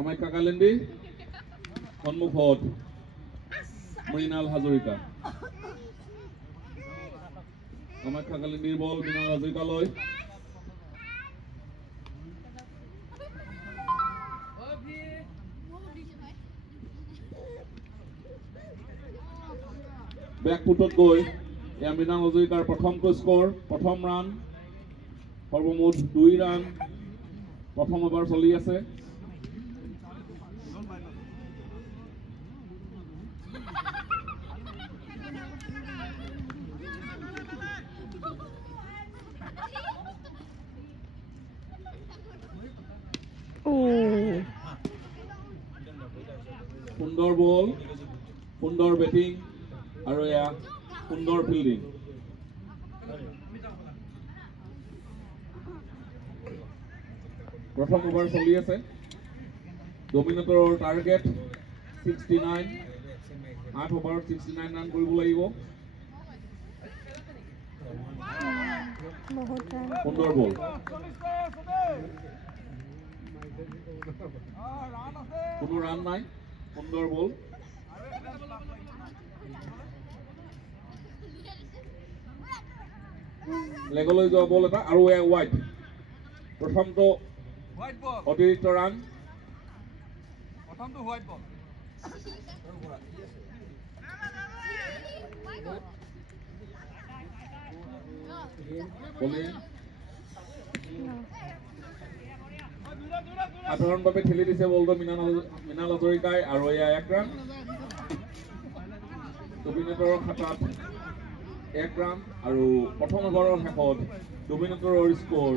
কামাখ্যা কালিন্দী সন্মুখত মৃণাল হাজৰিকা কামাখ্যা কালিন্দীৰ বল মৃণাল হাজৰিকালৈ বেকফুটত গৈ এয়া মৃণাল হাজৰিকাৰ প্ৰথমটো স্ক'ৰ প্ৰথম ৰান সৰ্বমুঠ 2 ৰান প্ৰথম ওভাৰ চলি আছে সুন্দৰ বল সুন্দৰ বেটিং আৰু এয়া সুন্দৰ ফিল্ডিং প্ৰথম ওভাৰ চলি আছে ডমিনেটৰৰ টাৰ্গেট 69 8 ওভাৰত 69 ৰান কৰিব লাগিব সুন্দৰ বল কোনো ৰান নাই সুন্দৰ বল লেগলৈ যোৱা বল এটা আৰু এয়া ৱাইড প্ৰথমটো অতিৰিক্ত ৰান প্ৰথমটো হোৱাইট বল সাধাৰণভাৱে ঠেলি দিছে বলটো মৃণাল হাজৰিকাই আৰু এয়া 1 ৰান ডমিনেটৰৰ খাতাত 1 ৰান আৰু প্ৰথম ওভাৰৰ শেষত ডমিনেটৰৰ স্ক'ৰ